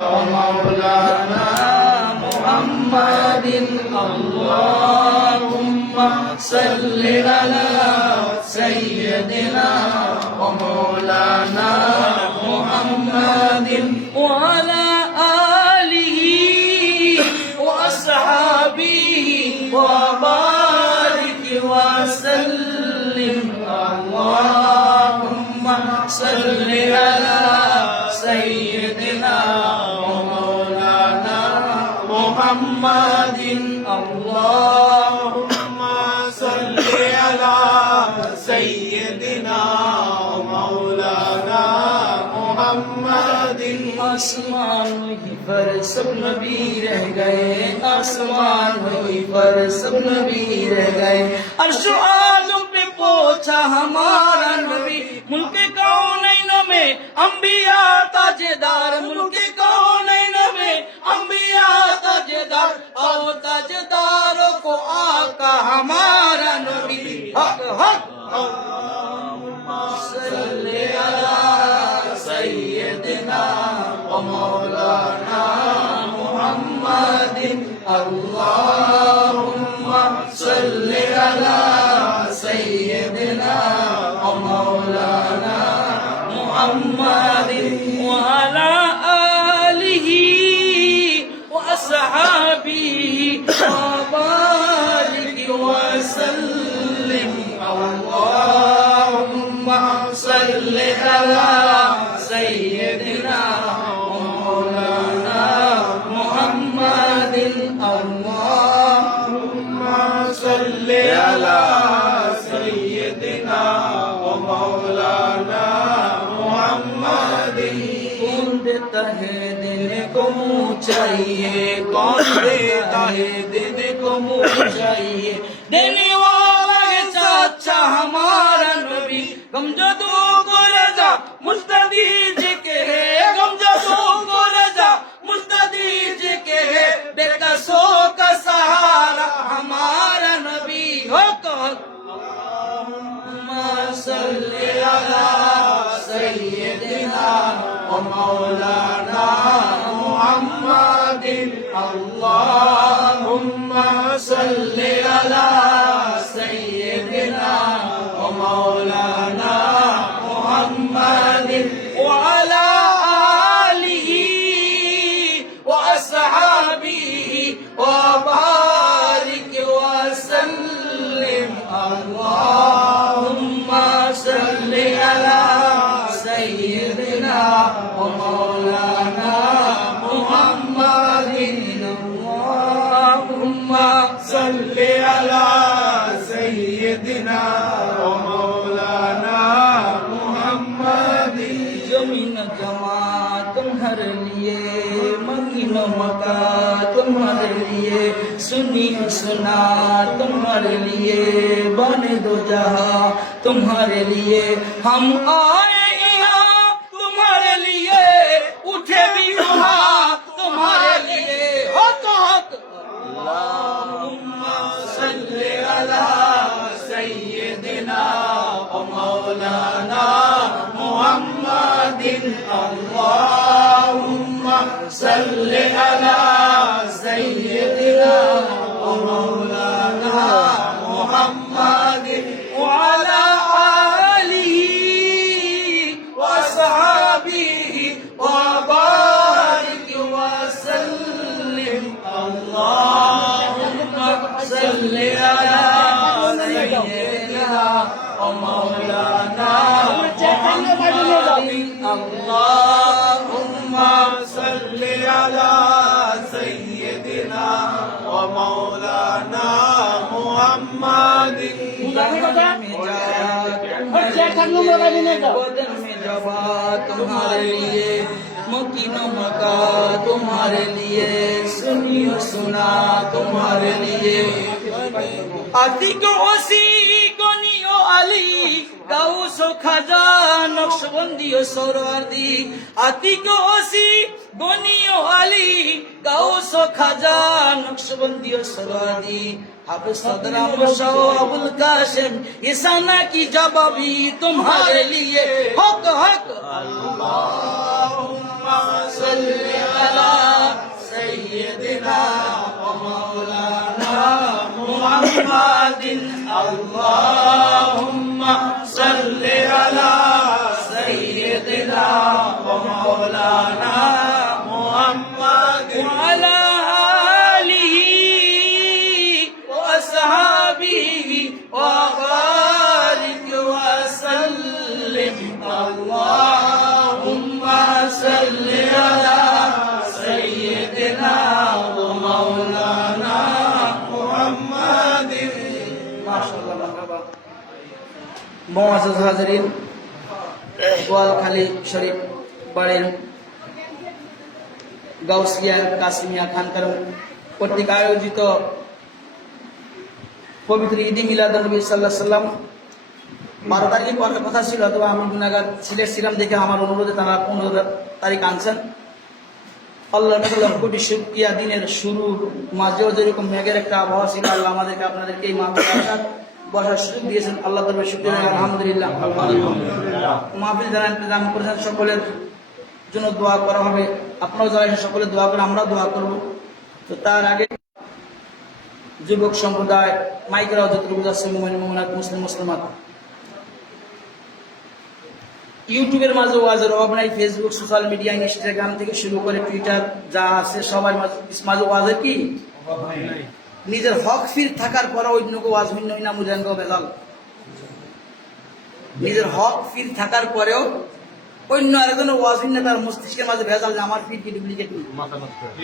مولانا محمد اللهم صل على سيدنا ومولانا محمد وعلى آله وأصحابه وبارك وسلم اللهم صل على سيدنا ومولانا محمد اللهم صل على سيدنا ومولانا محمد आसमान ही पर सब नबी रह गए आसमान ही पर सब नबी रह गए अर्श आलम पे पहुंचा हमारा नबी मुल्क कौनैन में अंबिया ताजदार मुल्क कौनैन में अंबिया ताजदार और ताजदारों को आका हमारा नबी हक हक सल्ले अला सय्यदना व मौलाना मुहम्मदिन अल्लाहुम्मा सल्ले अला सय्यदना व मौलाना मुहम्मदिन व अला आलिही व अस्हाबिही व बारिक व सल्लिम अल्लाहुम्मा सल्ले अला सय्यदना व मौलाना मुहम्मदिन अल्लाहुम्मा सल्ले अला सय्यदना व मौलाना मुहम्मदिन कौन देता है दिल को मुँह चाहिए कौन देता है दिल को मुँह चाहिए देने वाला है चाचा हमारा नबी गम जदो को रजा मुस्तदीज के है गम जदो को रजा मुस्तदीज के है बेकसों का सहारा हमारा नबी हो सल्ले अला सय्यदना व मौलाना मुहम्मदिन अल्लाहुम्मा सल्ले अला सय्यदना व मौलाना मुहम्मदिन व अला आलिही व अस्हाबिही व बारिक व सल्लिम अल्लाहुम्मा सल्ले अला सय्यदना व मौलाना मुहम्मदिन अल्लाहुम्मा सल्ले अला सय्यदना व मौलाना मुहम्मदिन जमीन जमा तुम्हारे लिए मकीन मका तुम्हारे लिए सुनी सुना तुम्हारे लिए बने दो जहां तुम्हारे लिए हम आए यहाँ तुम्हारे लिए उठे भी वहाँ तुम्हारे लिए हक हक अल्लाहुम्मा सल्ले अला सय्यदना व मौलाना मुहम्मदिन अल्लाहुम्मा सल्ले अला सय्यदना व मौलाना मुहम्मदिन व अला आलिही व अस्हाबिही व बारिक व सल्लिम अल्लाहुम्मा सल्ले अला सय्यदना व मौलाना मुहम्मदिन अल्लाहुम्मा सल्ले अला सय्यदना व मौलाना मुहम्मदिन बदन में जबा तुम्हारे लिए मकीनो मका तुम्हारे लिए सुनियो सुना तुम्हारे लिए आतिको ओसी गनियो अली गाउसो खाजा नक्शबंदियो सोरवर्दी आतिको ओसी गनियो अली गाउसो खाजा नक्शबंदियो सोरवर्दी हाफिज सदरा मुशाओ अबुल कासिम ईसाना की जवाबी तुम्हारे लिए हक हक अल्लाहुम्मा صل على سيدنا ومولانا محمد اللهم صل على سيدنا ومولانا محمد وعلى آله وأصحابه وبارك وسلم اللهم صل على سيدنا ومولانا محمد ما شاء الله مرحبا معزز حاضرين গোয়ালখালী শরীফ বাড়ির গাউসিয়া কাসিমিয়া খানকার কর্তৃক আয়োজিত পবিত্র ঈদ মিলাদুন্নবী সাল্লাল্লাহু আলাইহি সাল্লাম 12 তারিখে পড়ার কথা ছিল, অথবা আমি গুনাহগার ছিলাম দেখে আমার অনুরোধে তারা 15 তারিখ আনছেন। আল্লাহর কাছে লাখ কোটি শুকরিয়া। দিনের শুরুর মাঝেও যেরকম মেঘের একটা আবহাওয়া ছিল, আল্লাহ আমাদেরকে আপনাদেরকে এই মাহফিলে বসার সুযোগ দিয়েছেন। আল্লাহ তাআলার শুকরিয়া, আলহামদুলিল্লাহ। মাহফিল যারা ইন্তজাম করেছেন সকলের জন্য দোয়া করা হবে। আপনারাও যারা সকলে দোয়া করেন, আমরা দোয়া করব। তো তার আগে যুবক সম্প্রদায় মাইকেরাও যতটুকু যাচ্ছে মুমিনাত মুসলিম মুসলিমাত, ইউটিউবের মাঝে ওয়াজের অভাব নাই। ফেসবুক, সোশ্যাল মিডিয়া, ইনস্টাগ্রাম থেকে শুরু করে টুইটার যা আছে সবার মাঝে ওয়াজের কি নিজের হক ফির থাকার পরে অন্য ওয়াজ ভিন্ন না মুজান গো বেলাল। নিজের হক ফির থাকার পরেও অন্য আরেকজনের ওয়াজ ভিন্ন, তার মস্তিষ্কের মাঝে ভেজাল যে আমার ফির কি ডুপ্লিকেট,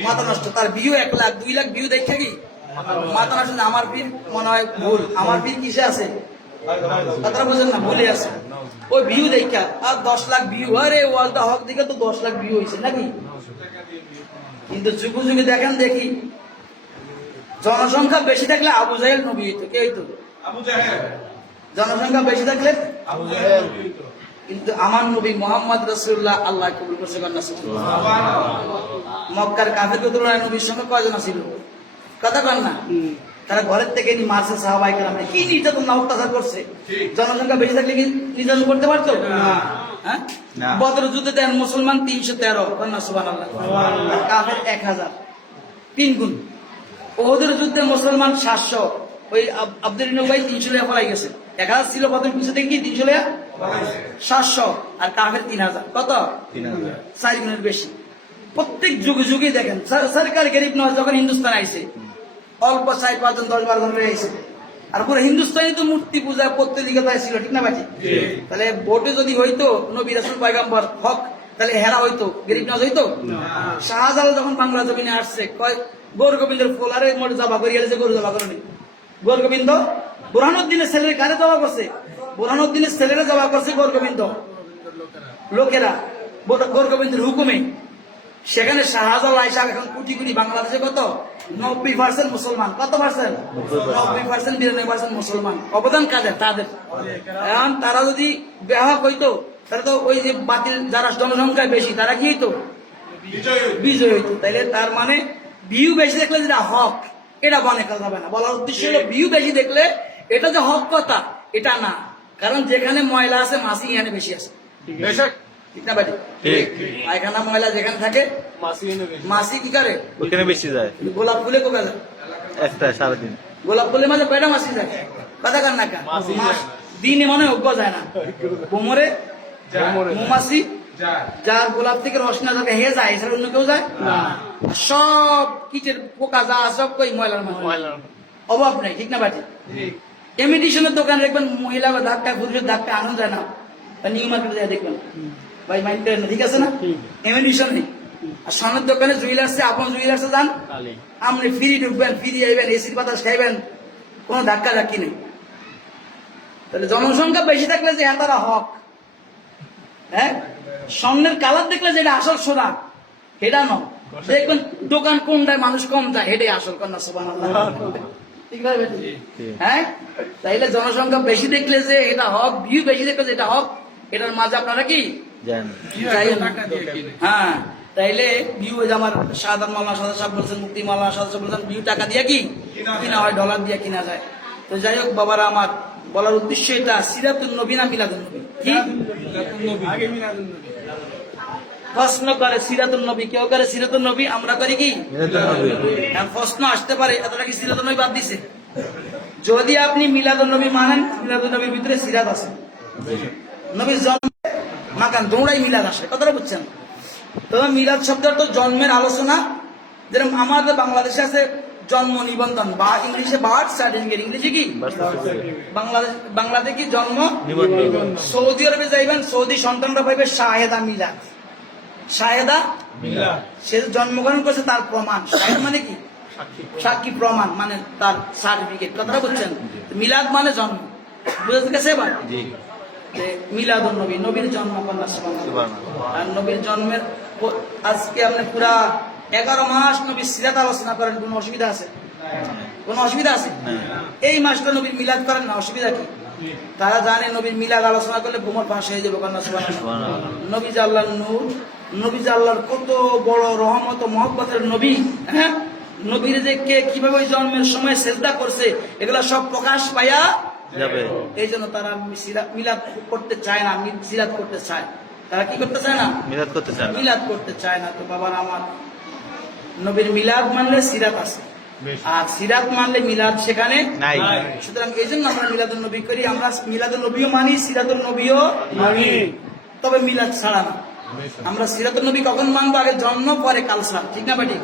মাথা নষ্ট। তার ভিউ 1 লাখ 2 লাখ ভিউ দেখে কি মাথা নষ্ট। আমার ফির মনে হয় ভুল, আমার ফির কিসে আছে আপনারা বুঝেন না, ভুলে আছে। ওই ভিউ দেখা আর 10 লাখ ভিউ, আরে ওয়াজটা হক দিকে তো 10 লাখ ভিউ হয়েছে নাকি। কিন্তু যুগে যুগে দেখেন দেখি জনসংখ্যা বেশি থাকলে আবু জাহেল নবী হইতো। কে হইতো? আবু জাহেল। জনসংখ্যা বেশি থাকলে আবু জাহেল। কিন্তু আমার নবী মুহাম্মদ রাসূলুল্লাহ আল্লাহ কবুল করছে। মক্কার কাফেরদের তুলনায় নবীর সঙ্গে কয়জন ছিল? কথা বল না। তারা ঘরের থেকে মারছে সাহাবায়ে কেরাম, কি নির্যাতন না অত্যাচার করছে। জনসংখ্যা বেশি থাকলে কি নির্যাতন করতে পারতো? হ্যাঁ। বদর যুদ্ধে দেন মুসলমান 313, কন্যা সুবহানাল্লাহ। কাফের 1000, 3 গুণ। ওহদের যুদ্ধে মুসলমান 700, ওই আব্দুল নবাই 300 লেখা পড়াই গেছে। 1000 ছিল প্রথম পিছু থেকে কি 300 লেখা 700, আর কাফের 3000। কত? 3000, 4 গুণের বেশি। প্রত্যেক যুগে যুগে দেখেন সরকার গরিব নয়, যখন হিন্দুস্তান আইছে অল্প 4-5 জন 10-12 জন রয়ে আইছে। আর পুরো হিন্দুস্তানি তো মূর্তি পূজা প্রত্যেকদিকে ছিল, ঠিক না বাকি? তাহলে ভোটে যদি হইতো নবী রাসূল পয়গম্বর হক, তাহলে হেরা হইতো, গরিব নওয়াজ হইতো। শাহজালাল যখন বাংলা জমিনে আসছে, কয় গৌর গোবিন্দের ফোলারে মোটে জবা করিয়া গেছে, গরু জবা করেনি। গৌর গোবিন্দ বুরহানুদ্দিনের ছেলের কারে জবা করছে? বুরহানুদ্দিনের ছেলেরা জবা করছে গৌর গোবিন্দ লোকেরা, গৌর গোবিন্দের হুকুমে। সেখানে শাহজালাল আইসা এখন কোটি কোটি, বাংলাদেশে কত 90% মুসলমান। কত পার্সেন্ট? 90%, 92% মুসলমান। অবদান কাদের? তাদের। এখন তারা যদি বেহক হইতো, তারা তো ওই যে বাতিল যারা জনসংখ্যায় বেশি, তারা কি হইতো? বিজয় হইতো। তাইলে তার মানে ভিউ বেশি দেখলে যেটা হক, এটা মনে করা যাবে না। বলার উদ্দেশ্য হলো ভিউ বেশি দেখলে এটা যে হক কথা, এটা না। কারণ যেখানে ময়লা আছে মাছি এখানে বেশি আছে, ঠিক না বাড়ি? পায়খানা ময়লা যেখানে থাকে মাছি কি করে ওখানে বেশি যায়। গোলাপ ফুলে কোকা যায় একটা সারাদিন, গোলাপ ফুলের মাঝে কয়টা মাছি যায়? কথা কার না দিনে মনে অজ্ঞ যায় না। কোমরে মৌমাছি যার গোলাপ থেকে রস না যাবে হে যায়, এছাড়া অন্য কেউ যায় না। সব কিচের পোকা যা সব কই ময়লার মাঝে, অভাব নাই, ঠিক না বাটি? ইমিটেশনের দোকান দেখবেন মহিলা বা ধাক্কা পুরুষের ধাক্কা আনন্দ যায় না, নিউ মার্কেটে যায় দেখবেন ভাই মাইন্ড করেন না, ঠিক আছে না? ইমিটেশন নেই। আর সোনার দোকানে জুয়েলার্সে, আপন জুয়েলার্সে যান, আপনি ফ্রি ঢুকবেন, ফ্রি আইবেন, এসির বাতাস খাইবেন, কোনো ধাক্কা ধাক্কি নেই। তাহলে জনসংখ্যা বেশি থাকলে যে হ্যাঁ তারা হক, হ্যাঁ স্বর্ণের কালার দেখলে যেটা আসল সোনা সেটা নয়। দেখবেন দোকান কোনটায় মানুষ কম যায়, হেঁটে আসল। কন্যা সুবহানাল্লাহ, ঠিক না? হ্যাঁ, তাইলে জনসংখ্যা বেশি দেখলে যে এটা হক, ভিউ বেশি দেখলে যে এটা হক, এটার মাঝে আপনারা কি হ্যাঁ, তাইলে ভিউ আমার সাধারণ মাওলানা সাদা সাহেব বলছেন, মুফতি মাওলানা সাদা সাহেব বলছেন ভিউ টাকা দিয়ে কি কিনা হয়, ডলার দিয়ে কিনা যায়। তো যাই হোক বাবারা, আমার বলার উদ্দেশ্য এটা, সিরাতুন নবী না মিলাদুন নবী? কি প্রশ্ন করে সিরাতুন নবী, কেউ করে সিরাতুন নবী, আমরা করি কি? এখন প্রশ্ন আসতে পারে এতটা কি সিরাতুন নবী বাদ দিছে? যদি আপনি মিলাদুন নবী মানেন, মিলাদুন নবীর ভিতরে সিরাত আছে। নবীর জন্ম মাকান দৌড়াই মিলাদ আসে, কথাটা বুঝছেন? তবে মিলাদ শব্দের তো জন্মের আলোচনা, যেরকম আমাদের বাংলাদেশে আছে জন্ম নিবন্ধন বা ইংলিশে বার্থ সার্টিফিকেট, ইংলিশে কি বাংলাদেশে কি জন্ম নিবন্ধন। সৌদি আরবে যাইবেন, সৌদি সন্তানরা পাইবে শাহেদা মিলাদ, শাহেদা মিলাদ, সে জন্মগ্রহণ করছে তার প্রমাণ। শাহেদ মানে কি? সাক্ষী, প্রমাণ মানে তার সার্টিফিকেট, কথাটা বুঝছেন? মিলাদ মানে জন্ম, বুঝতে গেছে এবার? মিলাদুন নবী, নবীর জন্ম কন্যা আর নবীর জন্মের আজকে আপনি পুরা 11 মাস নবীর সিরাত আলোচনা করেন, কোন অসুবিধা আছে? কোন অসুবিধা আছে? এই মাসটা নবীর মিলাদ করেন না, অসুবিধা কি? তারা জানে নবীর মিলাদ আলোচনা করলে ভূমর পাশ হয়ে যাবে কন্যা সুবহানাল্লাহ। নবী যে আল্লাহর নূর, নবী যে আল্লাহর কত বড় রহমত ও মহব্বতের নবী, হ্যাঁ, নবীর যে কে কিভাবে জন্মের সময় সেজদা করছে এগুলা সব প্রকাশ পাইয়া যাবে। এই জন্য তারা মিলাদ করতে চায় না, সিরাত করতে চায়। তারা কি করতে চায় না? মিলাদ করতে চায় না, মিলাদ করতে চায় না। তো বাবার আমার, নবীর মিলাদ মানলে সিরাত আছে, আর সিরাত মানলে মিলাদ সেখানে নাই। সুতরাং এই জন্য আমরা মিলাদুন নবী করি। আমরা মিলাদুন নবীও মানি, সিরাতুন নবীও মানি, তবে মিলাদ ছাড়া না। আমরা সিরাতুন নবী কখন মানবো? আগে জন্ম, পরে কালচার, ঠিক না বেটি?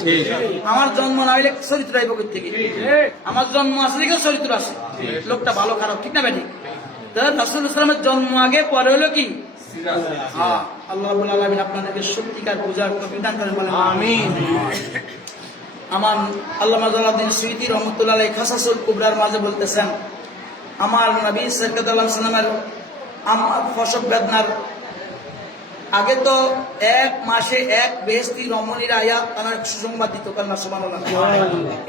আমার জন্ম না হইলে চরিত্র আইব থেকে, আমার জন্ম আছে দেখে চরিত্র আছে, লোকটা ভালো খারাপ, ঠিক না বেটি? রাসূল ইসলামের জন্ম আগে, পরে হলো কি? আল্লাহ রাব্বুল আলামিন আপনাদেরকে সত্যিকার বুঝার তৌফিক দান করেন, বলেন আমিন। আমার আল্লামা জালালউদ্দিন সুয়ুতী রহমাতুল্লাহ আলাইহি কাসাসুল কুবরার মাঝে বলতেছেন, আমার নবী সাল্লাল্লাহু আলাইহি ওয়াসাল্লামের আমার প্রসব বেদনার আগে তো 1 মাসে 1 বেহেশতি রমণীর আয়াত তার সুসংবাদ দিত, কন্যা সুবহানাল্লাহ।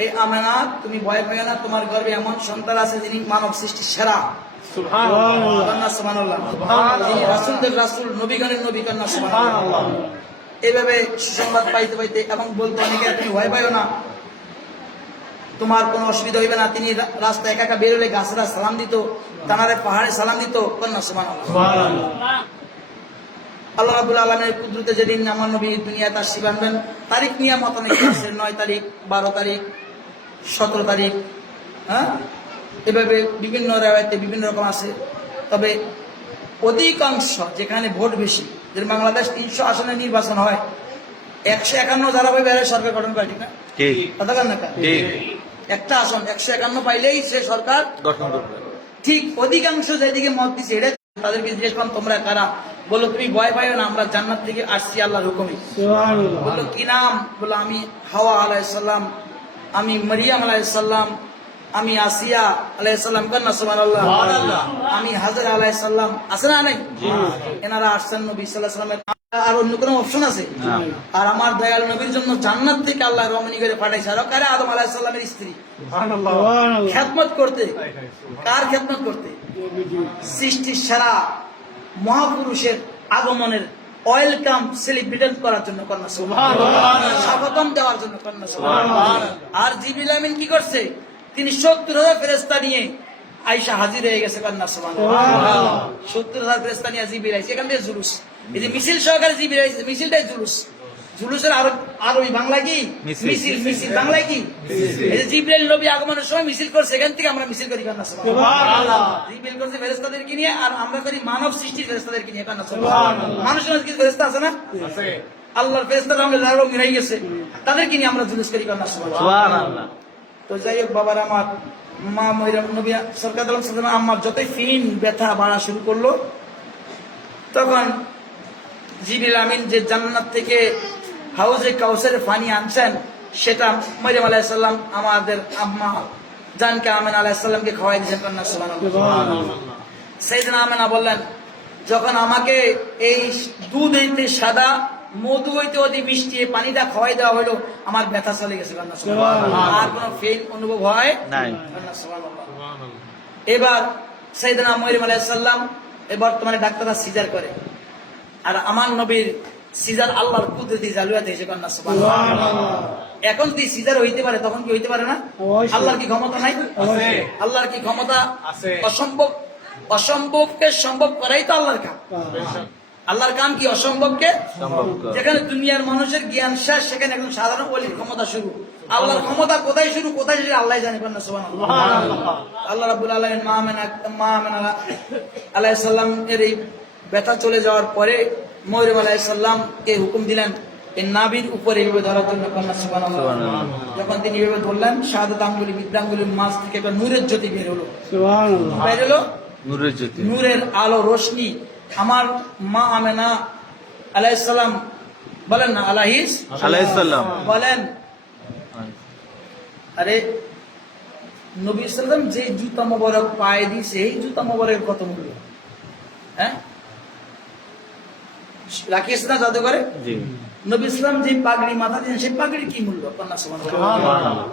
এই আমেনা, তুমি ভয় পেও না, তোমার গর্ভে এমন সন্তান আছে যিনি মানব সৃষ্টির সেরা, সুবহানাল্লাহ, কন্যা সুবহানাল্লাহ। যিনি রাসূলদের রাসূল, নবীগণের নবী, কন্যা সুবহানাল্লাহ। এইভাবে সুসংবাদ পাইতে পাইতে এবং বলতো অনেকে, তুমি ভয় পাইও না, তোমার কোনো অসুবিধা হইবে না। তিনি রাস্তায় একা একা বের হলে গাছেরা সালাম দিত, তানারে পাহাড়ে সালাম দিত, কন্যা সুবহানাল্লাহ। আল্লাহ রাব্বুল আলামিনের কুদরতে যেদিন আমার নবী দুনিয়াতে তাশরীফ আনবেন, তারিখ নিয়ে মতানৈক্য আছে, 9 তারিখ, 12 তারিখ, 17 তারিখ, হ্যাঁ, এভাবে বিভিন্ন রেওয়ায়েতে বিভিন্ন রকম আছে। তবে অধিকাংশ যেখানে ভোট বেশি, যে বাংলাদেশ 300 আসনে নির্বাচন হয়, 151 যারা পাইবে এরা সরকার গঠন করে, ঠিক না? কথা বলেন না? একটা আসন 151 পাইলেই সে সরকার গঠন করবে। ঠিক অধিকাংশ যেদিকে মত দিচ্ছে, এটা তাদেরকে জিজ্ঞেস করলাম, তোমরা কারা? বলো, তুমি ভয় পাইও না, আমরা জান্নাত থেকে আসছি আল্লাহর হুকুমে। বললো, কি নাম? বললো, আমি হাওয়া আলাইহিস সালাম, আমি মারিয়াম আলাইহিস সালাম, আমি আসিয়া আলাইহিস সালাম, কন্যা সুবহানাল্লাহ, আমি হাজরা আলাইহিস সালাম। আছে না নাই? এনারা আসছেন নবী সাল্লাল্লাহু আলাইহি ওয়াসাল্লামের। আর অন্য কোনো অপশন আছে? আর আমার দয়াল নবীর জন্য জান্নাত থেকে আল্লাহ রমণী করে পাঠাইছে। আর কারে? আদম আলাইহিস সালামের স্ত্রী, সুবহানাল্লাহ, খেদমত করতে। কার খেদমত করতে? সৃষ্টির সেরা মহাপুরুষের আগমনের ওয়েলকাম সেলিব্রেট করার জন্য, কন্যা সুবহানাল্লাহ, স্বাগতম দেওয়ার জন্য, কন্যা সুবহানাল্লাহ। আর জিবরিল আমিন কি করছে? তিনি 70,000 ফেরেশতা নিয়ে আয়েশা হাজির হয়ে গেছে, কন্যা সুবহানাল্লাহ। 70,000 ফেরেশতা নিয়ে জিবরিল আইছে, এখান থেকে জুলুস, এই যে মিছিল সহকারে জিবরিল আইছে, মিছিলটাই জুলুস। জুলুসের আরবি বাংলা কি? মিছিল। মিছিল বাংলায় কি? এই যে জিবরিল নবী আগমনের সময় মিছিল করছে, এখান থেকে আমরা মিছিল করি, কন্যা সুবহানাল্লাহ। জিবরিল করছে ফেরেশতাদেরকে নিয়ে, আর আমরা করি মানব সৃষ্টির ফেরেশতাদেরকে নিয়ে, কন্যা সুবহানাল্লাহ। মানুষের কি ফেরেশতা আছে না? আছে। আল্লাহর ফেরেশতারা আমাদের আরো মিলাই গেছে, তাদেরকে নিয়ে আমরা জুলুস করি, কন্যা সুবহানাল্লাহ। তো যাই হোক বাবার, আমার মা মরিয়ম নবী সরকার আমার যতই ফিন ব্যথা বাড়া শুরু করলো, তখন জিবরিল আমিন যে জান্নাত থেকে হাউজে কাউসারের পানি আনছেন, সেটা মরিয়ম আলাইহিস সালাম আমাদের আম্মা জানকে আমিনা আলাইহিস সালামকে খাওয়াই দিয়েছেন, কন্যা সুবহানাল্লাহ। সাইয়েদনা আমিনা বললেন, যখন আমাকে এই দুধ হইতে সাদা, মধু হইতে অতি মিষ্টি পানিটা খাওয়াই দেওয়া হলো, আমার ব্যথা চলে গেছে, কন্যা সুবহানাল্লাহ। আর কোনো পেইন অনুভব হয় নাই, কন্যা সুবহানাল্লাহ। এবার সাইয়েদনা মরিয়ম আলাইহিস সালাম বর্তমানে ডাক্তাররা সিজার করে, আর আমার নবীর সিজার আল্লাহর কুদরতি জালুয়াতে এসে, কন্যা সুবহানাল্লাহ। এখন কি সিজার হইতে পারে, তখন কি হইতে পারে না? আল্লাহর কি ক্ষমতা নাই? আল্লাহর কি ক্ষমতা আছে? অসম্ভবকে সম্ভব করাই তো আল্লাহর কাজ। আল্লাহর কাম কি অসম্ভবকে সম্ভব করে। যেখানে দুনিয়ার মানুষের জ্ঞান শেষ, সেখানে একজন সাধারণ ওলির ক্ষমতা শুরু। আল্লাহর ক্ষমতা কোথায় শুরু কোথায় শেষ আল্লাহ জানে। সুবহানাল্লাহ। আল্লাহ রাব্বুল আলামিন মা আমেনা আলাইহিস সালাম এর এই ব্যথা চলে যাওয়ার পরে মরিয়ম আলাইহিস সালাম কে হুকুম দিলেন এই নাভির উপরে এইভাবে ধরার জন্য। সুবহানাল্লাহ। যখন তিনি এইভাবে ধরলেন, শাহাদাত আঙ্গুলি বৃদ্ধাঙ্গুলির মাঝ থেকে একটা নূরের জ্যোতি বের হলো। সুবহানাল্লাহ। বের হলো নূরের জ্যোতি, নূরের আলো রোশনি। আমার মা আমেনা আলাইহিস সালাম বলেন না আলাইহিস সালাম বলেন, আরে নবী সাল্লাম যে জুতা মোবারক পায়ে দিয়েছে, এই জুতা মোবারকের কত মূল্য? হ্যাঁ, রাখিস না জাদুঘরে? জি। নবী ইসলাম যে পাগড়ি মাথা দিয়েছেন, সেই পাগড়ি কি মূল্য? কন্যা সুবহানাল্লাহ।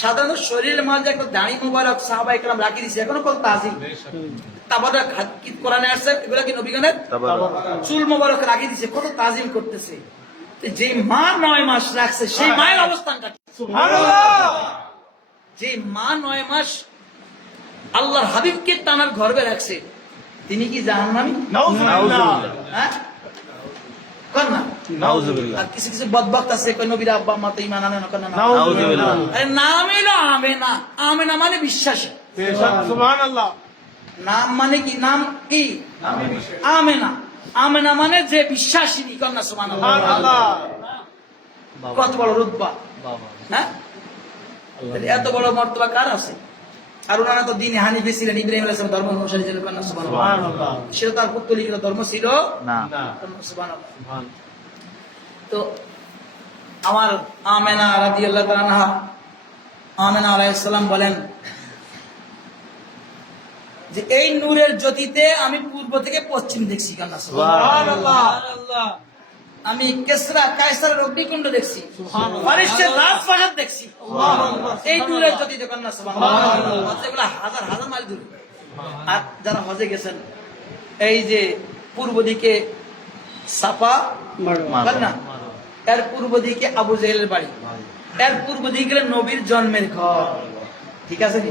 সাধারণত শরীরের মাঝে একটা দাড়ি মোবারক সাহাবায়ে কেরাম রাখি দিয়েছে, এখনো কত তাজিম। তাবারক কি কোরআনে আসছে, এগুলা কি নবী গানের? চুল মোবারক রাখি দিয়েছে, কত তাজিম করতেছে। যে মা 9 মাস রাখছে, সেই মায়ের অবস্থানটা কি? যে মা 9 মাস আল্লাহর হাবিবকে তানার গর্ভে রাখছে, তিনি কি জাহান্নামী? হ্যাঁ, কর না। আর কিছু কিছু বদবক্ত আছে, কই নবীর আব্বা মা তো ঈমান আনে না, কর না। আরে নাম এলো আমেনা। আমেনা মানে বিশ্বাসী। সুবহানাল্লাহ। নাম মানে কি? নাম কি? আমেনা। আমেনা মানে যে বিশ্বাসিনী। কর না সুবহানাল্লাহ। কত বড় রুতবা! হ্যাঁ, এত বড় মর্তবা কার আছে? আর ওনারা তো দিনে হানিফি ছিলেন, ইব্রাহিম আলাইহিস সালাম ধর্ম অনুসারী ছিলেন। কন্যা সুবহানাল্লাহ। সেটা তার পুত্তলিখিত ধর্ম ছিল না। সুবহানাল্লাহ। তো আমার আমেনা রাদিয়াল্লাহু তাআলা আনহা, আমেনা আলাইহিস সালাম বলেন যে এই নূরের জ্যোতিতে আমি পূর্ব থেকে পশ্চিম দেখছি। কন্যা সুবহানাল্লাহ। আমি কেসরা কায়সারের অগ্নিকুণ্ড দেখছি, ফারিস্তের রাজপ্রাসাদ দেখছি, এই নূরের জ্যোতিতে। কন্যা সুবহানাল্লাহ। এগুলো হাজার হাজার মাইল দূরে। আর যারা হজে গেছেন, এই যে পূর্ব দিকে সাফা না, এর পূর্ব দিকে আবু জেহেলের বাড়ি, এর পূর্ব দিকে নবীর জন্মের ঘর। ঠিক আছে কি?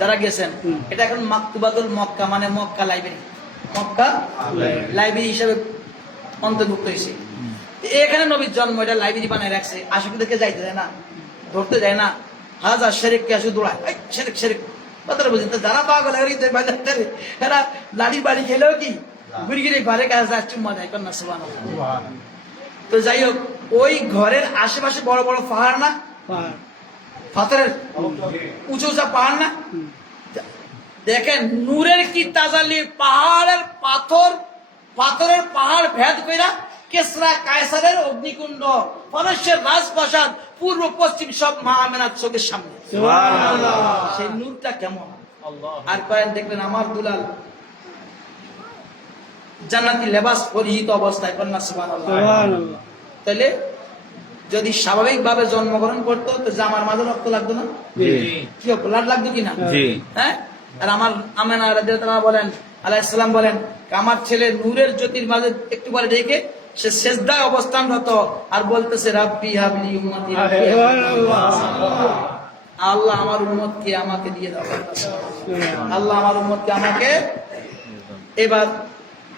যারা গেছেন, এটা এখন মাকতুবাতুল মক্কা মানে মক্কা লাইব্রেরি, মক্কা লাইব্রেরি হিসেবে অন্তর্ভুক্ত হয়েছে। এখানে নবীর জন্ম, এটা লাইব্রেরি বানায় রাখছে। আশিকদেরকে যাইতে দেয় না, ধরতে দেয় না। হাজার শেরেককে আসে দৌড়ায়, শেরেক শেরেক কথাটা বুঝেন তো। যারা পাগল এরা লাড়ি বাড়ি খেলেও কি ঘুরি ঘুরি ঘরে কাছে যায়, চুম্মা দেয়। কন্যা সুবহানাল্লাহ। তো যাই হোক, ওই ঘরের আশেপাশে বড় বড় পাহাড় না, পাথরের উঁচু উঁচা পাহাড় না, দেখেন নূরের কি তাজাল্লি। পাহাড়ের পাথরের পাহাড় ভেদ কইরা কেসরা কায়সারের অগ্নিকুণ্ড, ফারস্যের রাজপ্রাসাদ, পূর্ব পশ্চিম সব মা আমেনার চোখের সামনে। সেই নূরটা কেমন! আর কয়েন দেখলেন আমার দুলাল জান্নাতি লেবাস পরিহিত অবস্থায়। কন্যা সুবহানাল্লাহ। তাহলে যদি স্বাভাবিকভাবে জন্মগ্রহণ করতো, তো জামার মাঝে রক্ত লাগতো না? কি ব্লাড লাগতো কিনা? হ্যাঁ। আর আমার আমেনা রাদিয়াল্লাহু তাআলা বলেন, আলাইহিস সালাম বলেন, আমার ছেলে নূরের জ্যোতির মাঝে একটু পরে দেখে সে সেজদায় অবস্থানরত আর বলতেছে, রাব্বি হাবলি উম্মতি, আল্লাহ আমার উম্মতকে আমাকে দিয়ে দাও, আল্লাহ আমার উম্মতকে আমাকে। এবার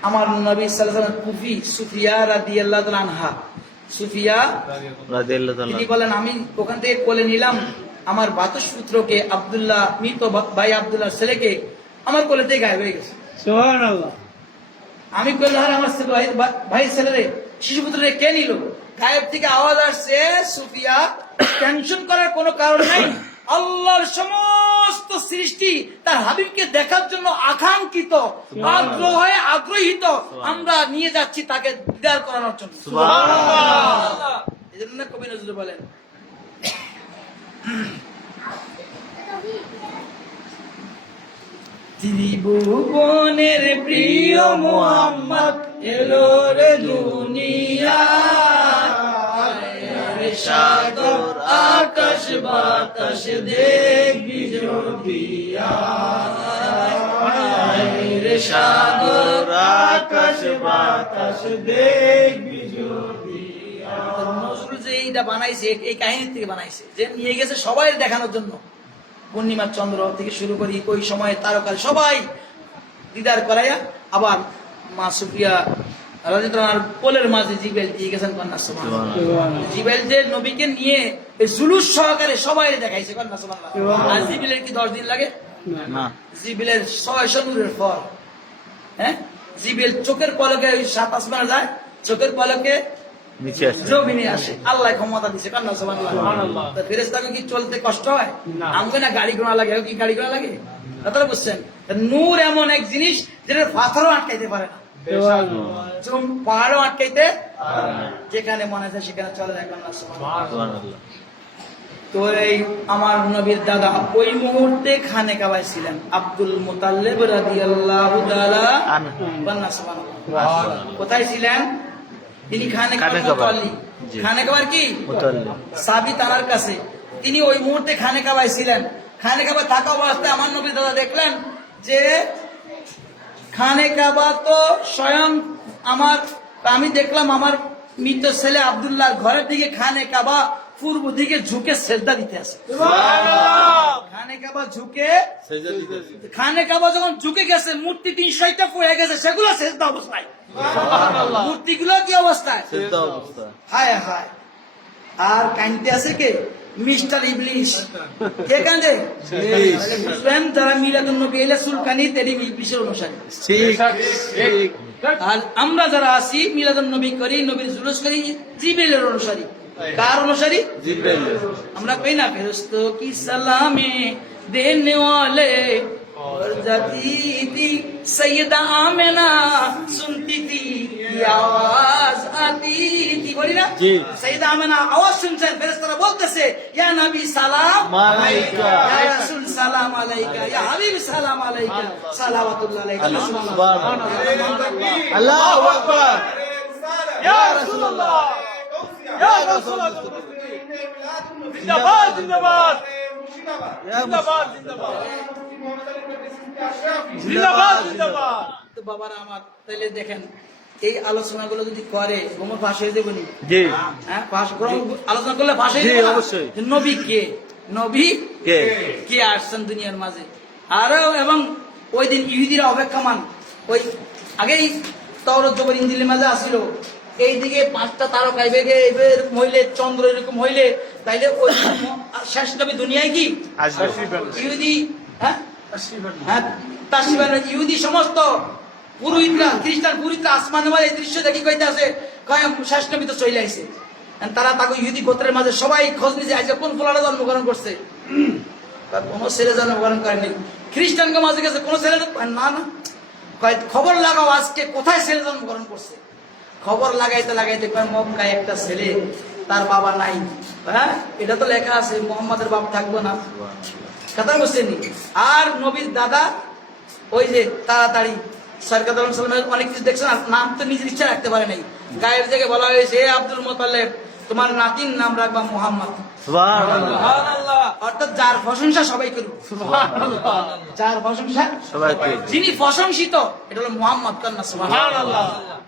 আমার নবী সাল্লাল্লাহু আলাইহি ওয়াসাল্লাম কুফি সুফিয়া রাদিয়াল্লাহু তাআলা আনহা, সুফিয়া তিনি বলেন, আমি ওখান থেকে কোলে নিলাম আমার ভাতুষপুত্রকে, আব্দুল্লাহ, মৃত ভাই আব্দুল্লাহ ছেলেকে, আমার কোলে থেকে গায়েব হয়ে গেছে। সুবহানাল্লাহ। আমি বললাম, আমার ভাই ছেলে শিশুপুত্র কে নিল? গায়েব থেকে আওয়াজ আসছে, সুফিয়া টেনশন করার কোনো কারণ নাই, আল্লাহর সমস্ত সৃষ্টি তার হাবিবকে দেখার জন্য আকাঙ্ক্ষিত, আগ্রহিত। আমরা নিয়ে যাচ্ছি তাকে দিদার করানোর জন্য। সুবহানাল্লাহ। এই জন্য কবি নজরুল বলেন, ত্রিভুবনের প্রিয় মুহাম্মদ এলো রে দুনিয়ায়, সাগর আকাশ বাতাস দেখবি জড়িয়া, সাগর আকাশ বাতাস দেখবি জড়িয়া। নজরুল যে এইটা বানাইছে, এই কাহিনী থেকে বানাইছে, যে নিয়ে গেছে সবাই দেখানোর জন্য। পূর্ণিমার চন্দ্র থেকে শুরু করি, ওই সময় তারকা সবাই দিদার করাইয়া, আবার মা সুফিয়া রাদিয়াল্লাহু আনহু কোলের মাঝে জিব্রাইল দিয়ে গেছেন কন্যা সুবহানাল্লাহ। জিব্রাইল যে নবীকে নিয়ে এই জুলুস সহকারে সবাই দেখাইছে কন্যা সুবহানাল্লাহ। আর জিব্রাইলের কি 10 দিন লাগে? না জিব্রাইলের 600 নূরের ফল। হ্যাঁ, জিব্রাইল চোখের পলকে ওই 7 আসমানে যায়, চোখের পলকে নিচে আসে জমিনে আসে। আল্লাহ ক্ষমতা দিছে কন্যা সুবহানাল্লাহ। তো ফেরেশতাকে কি চলতে কষ্ট হয়? আমাকে না গাড়ি ঘোড়া লাগে, কি গাড়ি ঘোড়া লাগে? কথাটা বুঝছেন? নূর এমন এক জিনিস যেটা পাথরও আটকাইতে পারে না, পাহাড়ও আটকাইতে, যেখানে মনে হয় সেখানে চলে যায় কন্যা সুবহানাল্লাহ। সুবহানাল্লাহ। তো এই আমার নবীর দাদা ওই মুহূর্তে খানে কাবায় ছিলেন, আব্দুল মুতাল্লিব রাদিয়াল্লাহু তাআলা আনহু। কোথায় ছিলেন তিনি? খানে কাবা। জি। খানে কাবার কি মুতাল্লিব সাবি তানার কাছে তিনি ওই মুহূর্তে খানে কাবায় ছিলেন। খানে কাবায় থাকা অবস্থায় আমার নবীর দাদা দেখলেন যে খানে কাবা তো স্বয়ং আমি দেখলাম আমার মৃত ছেলে আব্দুল্লাহ ঘরের দিকে খানে কাবা পূর্ব দিকে ঝুঁকে সেজদা দিতে আছে। খানে কাবা ঝুঁকে, সেজদা দিতে। খানে কাবা যখন ঝুঁকে গেছে মূর্তি 300টা পড়ে গেছে, সেগুলো সেজদা অবস্থায়। মূর্তিগুলো কি অবস্থায়? সেজদা অবস্থা। হায় হায়। আর কাইনতে আছে কে? মিস্টার ইবলিশ। কে কান্দে? বুঝবেন যারা মিলাদুন নবী এলে সুলকানি তেরি ইবলিশের অনুসারী। ঠিক ঠিক। আর আমরা যারা আছি মিলাদুন নবী করি, নবীর জুলুস করি, জিবরিলের অনুসারী। কার অনুসারী? জিব্রাইল। আমরা কই না ফেরেশতো কি সালামে দেনে वाले और जाती थी सैयदा आमिना सुनती थी ये आवाज आती थी, বলি না? জি। সৈয়দা আমিনা আওয়াজ শুনছেন, ফেরেশতারা বলতেছে ইয়া নবী সালাম আলাইকা, ইয়া রাসূল সালাম আলাইকা, ইয়া হাবিব সালাম আলাইকা, সালাওয়াতুল্লাহ আলাইকা। সুবহানাল্লাহ। আল্লাহু আকবার। ইয়া রাসূলুল্লাহ, ইয়া রাসূলুল্লাহ, জিন্দাবাদ জিন্দাবাদ জিন্দাবাদ জিন্দাবাদ জিন্দাবাদ জিন্দাবাদ। তো বাবারা আমার, তাহলে দেখেন এই আলোচনাগুলো যদি করে গোমর ফাঁস হয়ে যাবে নি? জি হ্যাঁ, আলোচনা করলে ফাঁস হয়ে জি, যাবে না? অবশ্যই। নবী কে? নবী কে? কে আসছেন দুনিয়ার মাঝে? আরো এবং ওই দিন ইহুদিরা অপেক্ষমান, ওই আগেই তাওরাত জবর ইনজিলের মাঝে আসিল, এইদিকে 5টা তারকা এবার হইলে, চন্দ্র এরকম হইলে, তাইলে ওই শেষ নবী দুনিয়ায় কি আসবে। ইহুদি, হ্যাঁ হ্যাঁ তাসিবান ইহুদি সমস্ত পুরোহিতরা, খ্রিস্টান পুরোহিতরা আসমানে এই দৃশ্য দেখি কইতে আছে, কয় শেষ নবী তো চলে আইছে। তারা তাকে ইহুদি গোত্রের মাঝে সবাই খোঁজ নিয়েছে আজকে কোন ফুলারা জন্মগ্রহণ করছে। কোন ছেলে জন্মগ্রহণ করেনি। খ্রিস্টানকে মাঝে গেছে কোন ছেলে, না না, কয় খবর লাগাও আজকে কোথায় ছেলে জন্মগ্রহণ করছে। খবর লাগাইতে লাগাইতে কয় মক্কায় একটা ছেলে, তার বাবা নাই। হ্যাঁ, এটা তো লেখা আছে মোহাম্মদের বাপ থাকবো না, কথা বুঝছেন? আর নবীর দাদা ওই যে তাড়াতাড়ি সরকার অনেক কিছু দেখছেন, নাম তো নিজের ইচ্ছা রাখতে পারে নাই, গায়ের থেকে বলা হয়েছে হে আব্দুল মুতাল্লিব তোমার নাতির নাম রাখবা মুহাম্মদ। সুবহানাল্লাহ। অর্থাৎ যার প্রশংসা সবাই করবে, যার প্রশংসা সবাইকে। যিনি প্রশংসিত এটা হলো মুহাম্মদ কন্যা সুবহানাল্লাহ।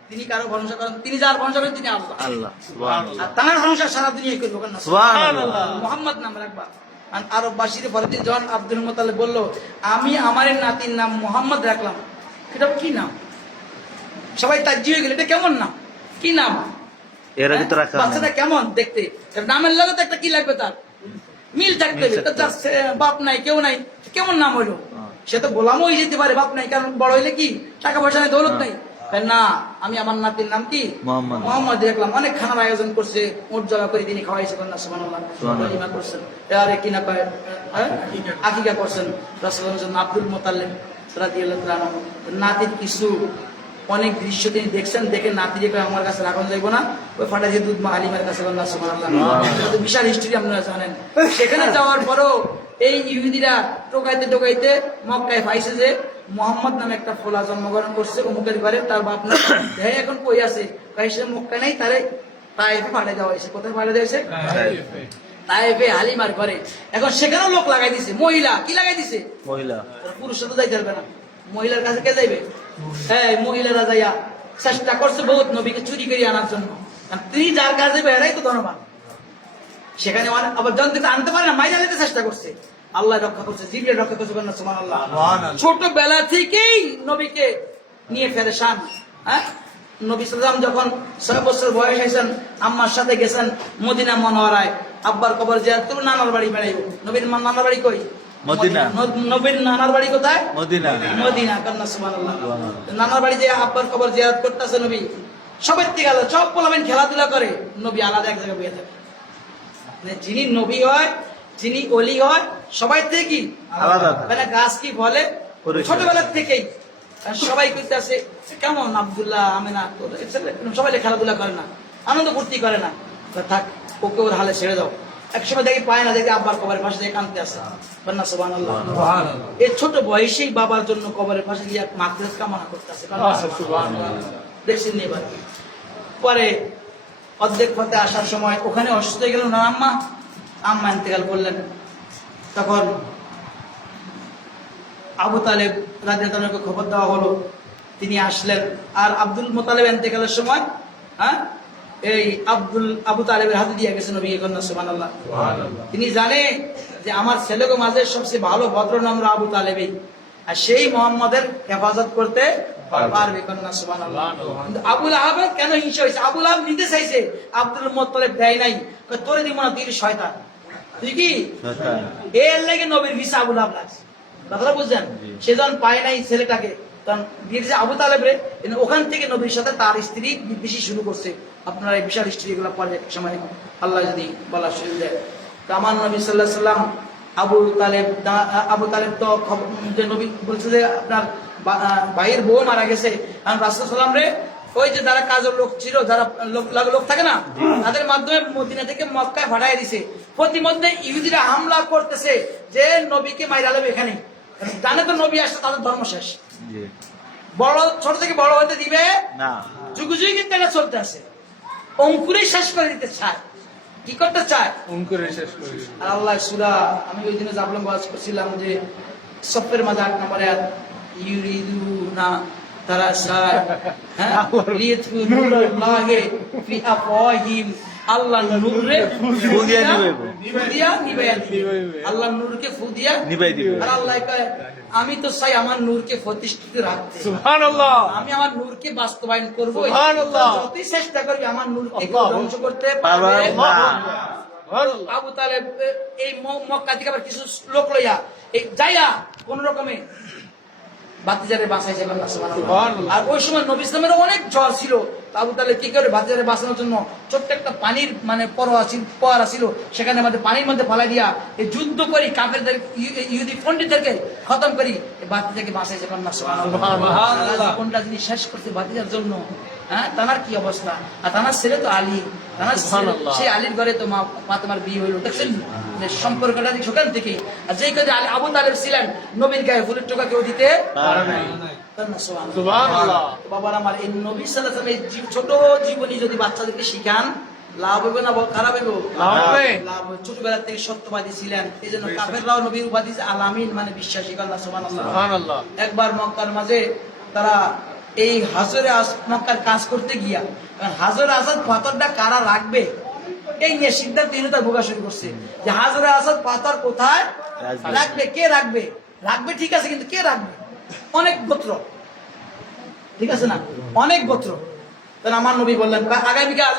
তিনি কারো প্রশংসা করেন, তিনি যার প্রশংসা করেন তিনি আল্লাহ। আল্লাহ সুবহানাল্লাহ। আর তার প্রশংসা সারা দুনিয়ায় করবে কন্যা সুবহানাল্লাহ। মুহাম্মদ নাম রাখবা। আর আরববাসীর পরের দিন যখন আব্দুল মুতাল্লিব বলল আমি আমার নাতির নাম মুহাম্মদ রাখলাম, এটা কি নাম? সবাই তাজ্জি হয়ে গেল, এটা কেমন নাম, কি নাম? এর আগে তো রাখা হয় বাচ্চাটা না। কেমন দেখতে, নামের লগে তো একটা কি লাগবে, তার মিল থাকতে হবে। তো যার বাপ নাই কেউ নাই, কেমন নাম হইলো? সে তো গোলামও হয়ে যেতে পারে, বাপ নাই, কারণ বড় হইলে কি টাকা পয়সা নাই, দৌলত নাই। না, আমি আমার নাতির নাম কি মুহাম্মদ। মুহাম্মদ দেখলাম। অনেক খানার আয়োজন করছে, উট জবা করে তিনি খাওয়াইছে কন্যা সুবহানাল্লাহ, ওলিমা করছেন, আরে কি না কয় আকিকা করছেন রাসূলুল্লাহ আব্দুল মুতাল্লিব রাদিয়াল্লাহু তাআলা আনহু। নাতির কিছু অনেক দৃশ্য তিনি দেখছেন, দেখে নাতিকে আমার কাছে রাখুন যাইব না, ওই ফাটাইছে দুধ মা হালিমার কাছে কন্যা সুবহানাল্লাহ। এটা তো বিশাল হিস্ট্রি আপনারা জানেন। সেখানে যাওয়ার পরও এই ইহুদিরা টোকাইতে টোকাইতে মক্কায় পাইছে যে মুহাম্মদ নামে একটা ফোলা জন্মগ্রহণ করছে অমুকের ঘরে, তার বাপ না হ্যাঁ এখন কই আছে, কাইসে মক্কায় নাই, তারে তাইফে পাঠিয়ে দেওয়া হয়েছে। কোথায় পাঠিয়ে দেওয়া হয়েছে? তাইফে হালিমার ঘরে। এখন সেখানেও লোক লাগাই দিছে, মহিলা কি লাগাই দিছে, মহিলা। পুরুষরা তো যাইতে পারবে না, মহিলার কাছে কে যাইবে? হ্যাঁ, মহিলারা যাইয়া চেষ্টা করছে বহুত নবীকে চুরি করে আনার জন্য। তিনি যার কাছে বেড়াই তো ধনবান, সেখানে আবার যন্ত্রটা আনতে পারে না, মাইরা নিতে চেষ্টা করছে, আল্লাহ রক্ষা করছে, জিবরিল রক্ষা করছে কন্যা সুবহানাল্লাহ। ছোটবেলা থেকেই নবীকে নিয়ে ফেরেশান। হ্যাঁ, নবী সাল্লাম যখন 6 বছর বয়স হয়েছেন আম্মার সাথে গেছেন মদিনা মুনাওয়ারায়, আব্বার কবর জিয়ারত করে নানার বাড়ি বেড়াইব। নবীর নানার বাড়ি কই? মদিনা। নবীর নানার বাড়ি কোথায়? মদিনা। মদিনা। কন্যা সুবহানাল্লাহ। নানার বাড়ি যে আব্বার কবর জিয়ারত করতেছে নবী, সবাই থেকে গেল, সব পোলাবেন খেলাধুলা করে, নবী আলাদা এক জায়গায় বসে থাকে। মানে যিনি নবী হয়, যিনি ওলি হয়, সবাই থেকে কি আলাদা। মানে গাছ কি বলে ছোটবেলার থেকেই সবাই করতে আছে কেমন আব্দুল্লাহ আমেনা, সবাই খেলাধুলা করে না, আনন্দ ফুর্তি করে না, থাক ওকে ওর হালে ছেড়ে দাও। একসময় দেখি পায় না, দেখি আব্বার কবরের পাশে দিয়ে কাঁদতে আসে। সুবহানাল্লাহ। এই ছোট বয়সেই বাবার জন্য কবরের পাশে গিয়ে মাগফিরাত কামনা করতেছে। দেখছেন নি এবার। পরে অর্ধেক পথে আসার সময় ওখানে অসুস্থ হয়ে গেল না আম্মা ইন্তেকাল করলেন। তখন আবু তালেব রাদিয়াল্লাহু আনহুকে খবর দেওয়া হলো, তিনি আসলেন। আর আব্দুল মুত্তালিব ইন্তেকালের সময় এই আবু তালেবের হাতে দিয়ে গেছেন নবী কন্যা সুবহানাল্লাহ। তিনি জানে যে আমার ছেলেকে মাঝে সবচেয়ে ভালো ভদ্র নম্র আবু তালেবই, আর সেই মোহাম্মদের হেফাজত করতে পারবে কন্যা সুবহানাল্লাহ। কিন্তু আবুল আহাব কেন হিংসা হয়েছে? আবুল আহাব নিতে চাইছে, আব্দুল মুত্তালিব দেয় নাই, তোরে দিব না, তুই শয়তান, তুই কি এর লেগে নবীর ভিসা আবুল আহাব লাগছে। কথাটা বুঝছেন? সে যখন পায় নাই ছেলেটাকে, তখন দিয়েছে আবু তালেব রে। ওখান থেকে নবীর সাথে তার স্ত্রী বিদ্বেষী শুরু করছে। আপনারা এই বিশাল স্ত্রী গুলা পরে এক সময় আল্লাহ যদি বলা শুরু দেয়। তো আমার নবী সাল্লাল্লাহু আলাইহি সাল্লাম আবু তালেব তো যে নবী বলছে যে আপনার ভাইয়ের বউ মারা গেছে, কারণ রাসূল সাল্লাম রে ওই যে যারা কাজের লোক ছিল, যারা লোক থাকে না, তাদের মাধ্যমে মদিনা থেকে মক্কায় পাঠায় দিছে। প্রতিমধ্যে ইহুদিরা হামলা করতেছে যে নবীকে মাইরা নেবে এখানে, জানে তো নবী আসছে তাদের ধর্ম শেষ, বড় ছোট থেকে বড় হতে দিবে না, যুগ যুগ কিন্তু এটা চলতে আছে। অঙ্কুরে শেষ করে দিতে চায়, কি করতে চায়? অঙ্কুরে শেষ করে। আর আল্লাহ সূরা, আমি ওই দিনে জাবলাম ওয়াজ করছিলাম যে সফের মাঝে 8 নম্বরে আয়াত, ইউরিদুনা তারাসায় লিয়াতফুরুল্লাহি ফি আফওয়াহিম, আল্লাহ নূরে ফুদিয়া নিবাইয়া দিবে, আল্লাহ নূরকে ফুদিয়া নিবাই দিবে। আর আল্লাহ কয় আমি তো চাই আমার নূরকে প্রতিষ্ঠিত রাখতে। সুবহানাল্লাহ। আমি আমার নূরকে বাস্তবায়ন করব। সুবহানাল্লাহ। যতই চেষ্টা করবি আমার নূরকে ধ্বংস করতে পারবে না। আবু তালেব এই মক্কা থেকে আবার কিছু লোক লইয়া এই যাইয়া কোন রকমে ভাতিজারে বাঁচাইছে। আর ওই সময় নবী ইসলামের অনেক জ্বর ছিল। আবু তালেব কি করে ভাতিজারে বাঁচানোর জন্য ছোট্ট একটা পানির মানে পরা ছিল, সেখানে আমাদের পানির মধ্যে ফালাই দিয়া এই যুদ্ধ করি কাফেরদের ইহুদি পণ্ডিতদেরকে খতম করি ভাতিজাকে বাঁচাইছে। কোনটা জিনিস শেষ করতে ভাতিজার জন্য, হ্যাঁ, তানার কি অবস্থা। আর তানার ছেলে তো আলী, সেই আলীর ঘরে তো মা ফাতেমার বিয়ে হইলো। দেখছেন সম্পর্কটা সেখান থেকেই। আর যেই কাজে আবু তালেব ছিলেন, নবীর গায়ে ফুলের টোকা কেউ দিতে পারে নাই। সুবহানাল্লাহ। বাবার আমার এই নবী সাল্লাল্লাহু আলাইহি ওয়াসাল্লাম ছোট জীবনী যদি বাচ্চাদেরকে শিখান, লাভ হবে না খারাপ হবে? লাভ হবে। ছোটবেলা থেকে সত্যবাদী ছিলেন, এই জন্য কাফেররাও নবীর উপাধি আলামিন মানে বিশ্বাসী। সুবহানাল্লাহ। একবার মক্কার মাঝে তারা এই হাজরে মক্কার কাজ করতে গিয়া হাজরে আসাদ পাথরটা কারা রাখবে এই নিয়ে সিদ্ধান্তহীনতা ভোগা শুরু করছে, যে হাজরে আসাদ পাথর কোথায় রাখবে, কে রাখবে। রাখবে ঠিক আছে, কিন্তু কে রাখবে? অনেক গোত্র, ঠিক আছে না, অনেক গোত্র। তাহলে আমার নবী বললেন আগামীকাল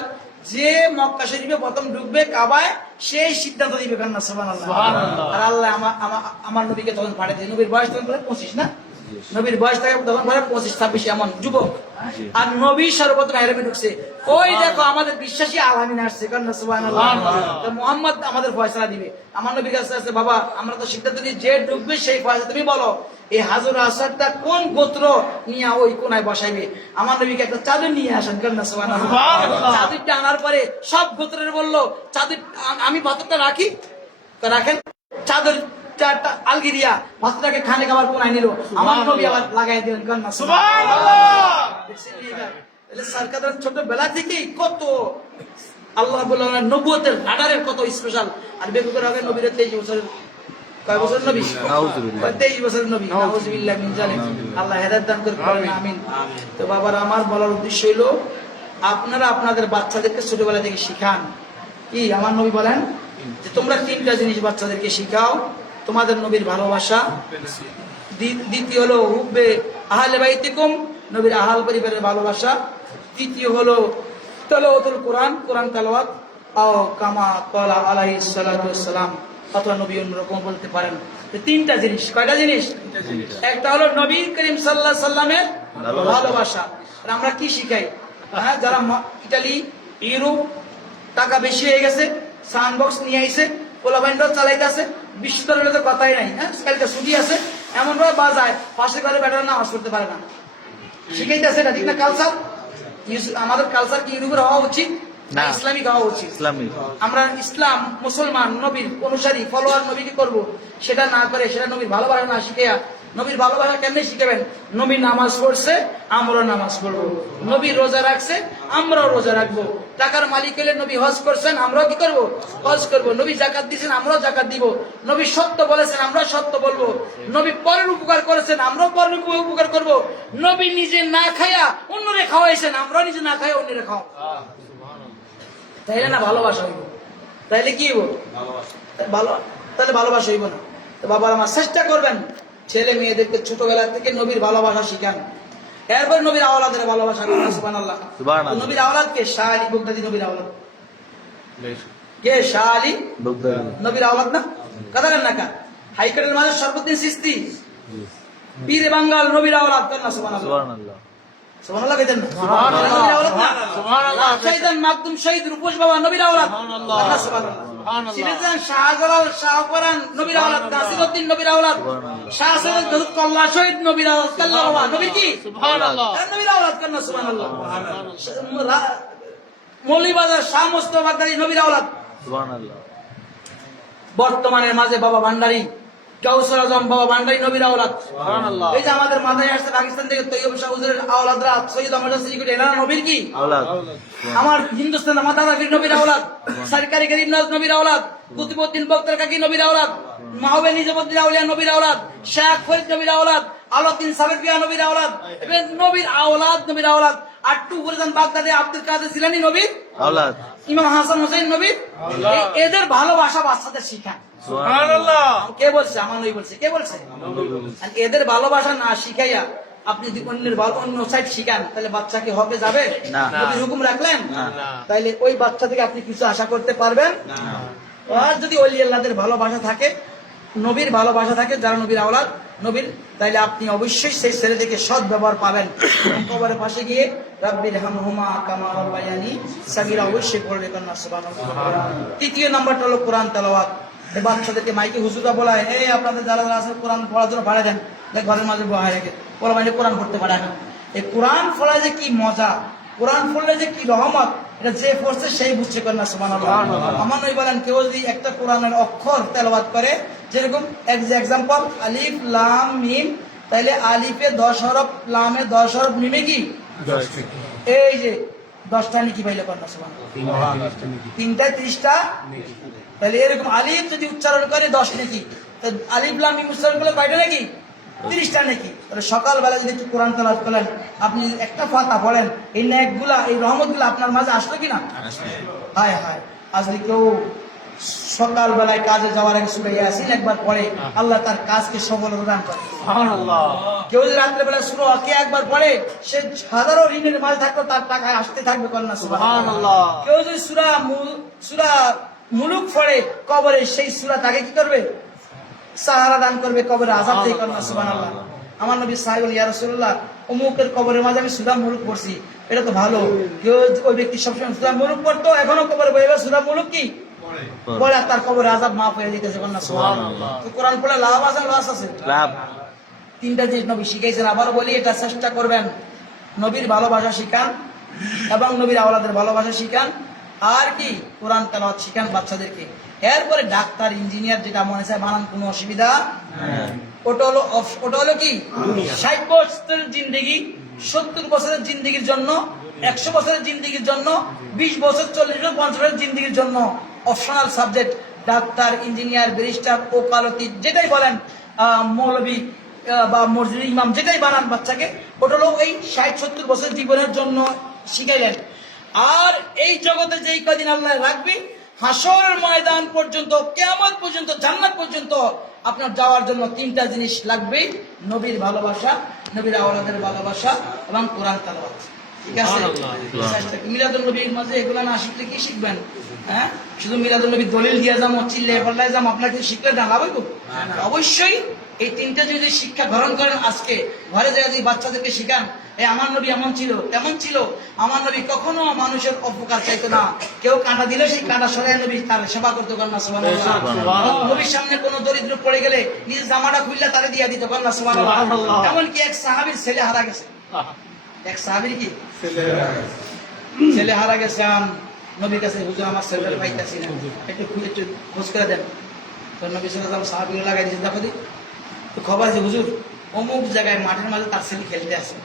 যে মক্কা শরীফে প্রথম ঢুকবে কাবায়, সেই সিদ্ধান্ত দিবে। কান্না সুবহানাল্লাহ। আর আল্লাহ আমার নবীকে তখন পাঠিয়ে, নবীর বয়স তখন 25 না, নবীর বয়স থাকে তখন 25-26 এমন যুবক। আর নবী সর্বপ্রথম আরবে ঢুকছে। ওই দেখো আমাদের বিশ্বাসী আলামিন আসছে। কান্না সুবহানাল্লাহ। তো মুহাম্মদ আমাদের ফয়সালা দিবে। আমার নবীর কাছে আছে, বাবা আমরা তো সিদ্ধান্ত নিই যে ঢুকবে সেই ফয়সালা, তুমি বলো এই হাজর আসাদটা কোন গোত্র নিয়ে ওই কোনায় বসাইবে। আমার নবীকে একটা চাদর নিয়ে আসেন। কান্না সুবহানাল্লাহ। চাদরটা আনার পরে সব গোত্রের বললো চাদর আমি পাথরটা রাখি, তো রাখেন। চাদর আলগিরিয়া ভাতটাকে খানে খাবার কোনায় নিল, আমার নবী আবার লাগাই দিলেন। কান্না সুবহানাল্লাহ। সরকার ছোটবেলা থেকেই কত আল্লাহ বলে নবুয়তের রাডারের কত স্পেশাল। আর বেকুবের আগে নবীর 23 বছরের, কয় বছর নবী? 23 বছরের নবী। নাউযুবিল্লাহ মিন যালিক। আল্লাহ হেদায়েত দান করুন, আমিন। তো বাবার আমার বলার উদ্দেশ্য হইল আপনারা আপনাদের বাচ্চাদেরকে ছোটবেলা থেকে শিখান। কি আমার নবী বলেন যে তোমরা 3টা জিনিস বাচ্চাদেরকে শিখাও। তোমাদের নবীর ভালোবাসা, দ্বিতীয় হলো হুব্বে আহলে বাইতিকুম, নবীর আহাল পরিবারের ভালোবাসা, তৃতীয় হলো তেলাওয়াতুল কোরআন, কোরআন তেলাওয়াত আও কামা ক্বালা আলাইহিস সালাতু ওয়াসসালাম, অথবা নবী অন্যরকম বলতে পারেন। তিনটা জিনিস, কয়টা জিনিস? একটা হলো নবী করিম সাল্লাল্লাহু আলাইহি সাল্লামের ভালোবাসা। আর আমরা কি শিখাই? হ্যাঁ, যারা ইতালি, ইউরোপ, টাকা বেশি হয়ে গেছে, সাউন্ড বক্স নিয়ে আইছে, পোলাবাইন্ডও চালাইতেছে, বিশ্বস্তরের তো কথাই নাই, হ্যাঁ কালকে ছুটি আছে, এমন ভাবে বাজায় পাশে ঘরে বেটার নামাজ পড়তে পারে না, শিখাইতেছে এটা ঠিক না? কালচার, আমাদের কালচার কি ইউরোপের হওয়া উচিত না ইসলামিক হওয়া উচিত? ইসলামিক। আমরা ইসলাম, মুসলমান, নবীর অনুসারী, ফলোয়ার, নবী কি করবো সেটা না করে, সেটা নবীর ভালোবাসা না শিখিয়া, নবীর ভালোবাসা কেমনে শিখাবেন? নবী নামাজ পড়ছে, আমরাও নামাজ পড়বো। নবী রোজা রাখছে, আমরাও রোজা রাখবো। টাকার মালিক হলে নবী হজ করছেন, আমরাও কি করবো? হজ করবো। নবী জাকাত দিয়েছেন, আমরাও জাকাত দিব। নবী সত্য বলেছেন, আমরাও সত্য বলবো। নবী পরের উপকার করেছেন, আমরাও পরের উপকার করবো। নবী নিজে না খাইয়া অন্যরে খাওয়াইছেন, আমরাও নিজে না খাইয়া অন্যরে খাও। তাইলে না ভালোবাসা হইব? তাইলে কি হইব? ভালো, তাহলে ভালোবাসা হইব না। তো বাবার আমার চেষ্টা করবেন ছেলে মেয়েদেরকে ছোটবেলা থেকে নবীর ভালোবাসা শিখান, এরপর নবীর আওলাদের ভালোবাসা করেন। সুবহানাল্লাহ। নবীর আওলাদকে শাহ আলী বগদাদি নবীর আওলাদ, কে? শাহ আলী নবীর আওলাদ না? কথা বলেন না? হাইকোর্টের মাঝে সর্বদিন সিস্তি, পীরে বাঙ্গাল নবীর আওলাদ করেন না? সুবহানাল্লাহ। সুবহানাল্লাহ কইতেন না? নবীর আওলাদ না? সুবহানাল্লাহ। শহীদান মাকদুম শহীদ রূপস বাবা নবীর আওলাদ। সুবহানাল্লাহ। সিরাজান শাহজালাল শাহপরান নবীর আওলাদ, নাসিরউদ্দিন নবীর আওলাদ, শাহ সৈয়দ গহুদ কল্লা শহীদ নবীর আওলাদ। কাল্লা বাবা নবীর কি? সুবহানাল্লাহ। নবীর আওলাদ করেন না? সুবহানাল্লাহ। মৌলভীবাজার শাহ মুস্তাফা বাগদাদি নবীর আওলাদ। সুবহানাল্লাহ। বর্তমানের মাঝে বাবা ভান্ডারী, গাউসুল আজম বাবা ভান্ডারী নবীর আওলাদ। সুবহানাল্লাহ। এই যে আমাদের মাথায় আসছে পাকিস্তান থেকে তৈয়ব শাহ হুজুরের আওলাদরা, সৈয়দ আহমদ সিকুটি, এনারা নবীর কি? আওলাদ। আমার হিন্দুস্তানের মাতা রাফির নবীর আওলাদ, সরকারি গরিব নওয়াজ নবীর আওলাদ, কুতুবউদ্দিন বক্তার কাকি নবীর আওলাদ, মাহবুব নিজামুদ্দিন আউলিয়া নবীর আওলাদ, শেখ ফরিদ নবীর আওলাদ, আলাউদ্দিন সাবেরিয়া নবীর আওলাদ, নবীর আওলাদ, নবীর আওলাদ। আট্টু ফরিদান বাগদাদি আব্দুল কাদের জিলানী নবীর আওলাদ, ইমাম হাসান হোসেন নবীর। এদের ভালোবাসা বাচ্চাদের শিখান। সুবহানাল্লাহ। কে বলছে? আমার নবী বলছে। কে বলছে? এদের ভালোবাসা না শিখাইয়া আপনি যদি অন্যের অন্য সাইড শিখান, তাহলে বাচ্চা কি হবে? যাবে? নবীর হুকুম রাখলেন, তাইলে ওই বাচ্চা থেকে আপনি কিছু আশা করতে পারবেন? আর যদি ওলি আল্লাহদের ভালোবাসা থাকে, নবীর ভালোবাসা থাকে, যারা নবীর আওলাদ নবীর, তাইলে আপনি অবশ্যই সেই ছেলে থেকে সৎ ব্যবহার পাবেন। কবরের পাশে গিয়ে রাব্বির হামহুমা কামা রাব্বায়ানি সাগীরা অবশ্যই পড়বে কন্যা। সুবহানাল্লাহ। তৃতীয় নাম্বারটা হলো কোরআন তেলাওয়াত। এই বাচ্চাদেরকে মাইকে হুজুরা বলায়, এই আপনাদের যারা যারা আছে কোরআন পড়ার জন্য ভাড়া দেন, ঘরের মাঝে বহায় রেখে বলা মানে কোরআন পড়তে পারে না। এই কোরআন পড়ায় যে কি মজা, কোরআন পড়লে যে কি রহমত, এটা যে পড়ছে সেই বুঝছে কন্যা। সুবহানাল্লাহ। আমার নবী বলেন, কেউ যদি একটা কোরআনের অক্ষর তেলাওয়াত করে, যেরকম এক্সাম্পল আলিফ লাম মিম, তাইলে আলিফে 10 হরফ, লামে 10 হরফ, মিমে কি 10, এই যে 10টা নাকি পাইলে কন্যা। সুবহানাল্লাহ। 3টায় 30টা। তাহলে এরকম আলিফ যদি উচ্চারণ করে 10 নাকি, আলিফ লাম মিম উচ্চারণ করলে কয়টা নাকি? 30টা নাকি। তাহলে সকালবেলা যদি একটু কোরআন তেলাওয়াত করেন, আপনি একটা ফাতিহা পড়েন, এই নেকগুলা, এই রহমতগুলা আপনার মাঝে আসলো কিনা? হায় হায়, আজকে কেউ সকালবেলায় কাজে যাওয়ার আগে সূরা ইয়াসিন একবার পড়ে, আল্লাহ তার কাজকে সফলতা দান করে। সুবহানাল্লাহ। কেউ যদি রাত্রেবেলা সূরা ওয়াকিয়া একবার পড়ে, সে হাজারো ঋণের মাঝে থাকলেও তার টাকা আসতে থাকবে কন্যা। সুবহানাল্লাহ। কেউ যদি সূরা মুলুক পড়ে কবরে, সেই সূরা তাকে কি করবে? সাহারা দান করবে, কবরে আযাব থেকে কন্যা। সুবহানাল্লাহ। আমার নবী সাহেব ইয়া রাসূলুল্লাহ, অমুকের কবরের মাঝে আমি সূরা মুলুক পড়ছি, এটা তো ভালো। কেউ ওই ব্যক্তি সবসময় সূরা মুলুক পড়তো, এখনো কবরে বইবে সূরা মুলুক কি পড়ে, তার কবরে আযাব মাফ হয়ে যেতেছে কন্যা। সুবহানাল্লাহ। তো কোরআন পড়লে লাভ আছে, লস আছে? লাভ। তিনটা জিনিস নবী শিখাইছেন। আবার বলি, এটা চেষ্টা করবেন নবীর ভালোবাসা শিখান এবং নবীর আওলাদের ভালোবাসা শিখান, আর কি কোরআন তেলাওয়াত শিখান বাচ্চাদেরকে। এরপরে ডাক্তার, ইঞ্জিনিয়ার যেটা মনে চায় বানান, কোনো অসুবিধা। ওটা হলো কি 60 বছরের জিন্দেগি, 70 বছরের জিন্দেগির জন্য, 100 বছরের জিন্দেগির জন্য, 20 বছর 40 বছর 50 বছরের জিন্দেগির জন্য optional subject. Doctor, engineer, barrister, ওকালতি, যেটাই বলেন, মৌলবী বা মসজিদের ইমাম, যেটাই বানান বাচ্চাকে, ওটা হলো এই 60-70 বছরের জীবনের জন্য শিখাইলেন। আর এই জগতে যেই কদিন আল্লাহ রাখবি, হাসরের ময়দান পর্যন্ত, কিয়ামত পর্যন্ত, জান্নাত পর্যন্ত আপনার যাওয়ার জন্য 3টা জিনিস লাগবে: নবীর ভালোবাসা, নবীর আওলাদের ভালোবাসা এবং কোরআন তেলাওয়াত। ঠিক আছে? মিলাদুল নবীর মাঝে এগুলা না শিখলে কি শিখবেন? হ্যাঁ, শুধু মিলাদুল নবীর দলিল দিয়া যাম, চিল্লে পাল্লায় যাম, আপনাকে শিখলে ডালা হইব? অবশ্যই এই তিনটা যদি শিক্ষা গ্রহণ করেন, আজকে ঘরে যায় যদি বাচ্চাদেরকে শিখান, এই আমার নবী এমন ছিল তেমন ছিল, আমার নবী কখনো মানুষের অপকার চাইতো না, কেউ কাঁটা দিলে সেই কাঁটা সরাই নবী তার সেবা করতে পারেন না, সুবহানাল্লাহ। নবীর সামনে কোনো দরিদ্র পড়ে গেলে নিজের জামাটা খুললে তারে দিয়া দিতে পারেন না, সুবহানাল্লাহ। এমনকি এক সাহাবীর ছেলে হারা গেছে, এক সাহাবীর কি ছেলে হারা গেছে, নবীর কাছে, হুজুর আমার ছেলেটা পাইতাছি না, একটু খোঁজ করে দেন। তো নবী সাল্লাল্লাহু আলাইহি ওয়াসাল্লাম সাহাবীকে লাগাই দিয়েছে, দেখো দি তো খবর আছে হুজুর অমুক জায়গায় মাঠের মাঝে তার ছেলে খেলতে আছে।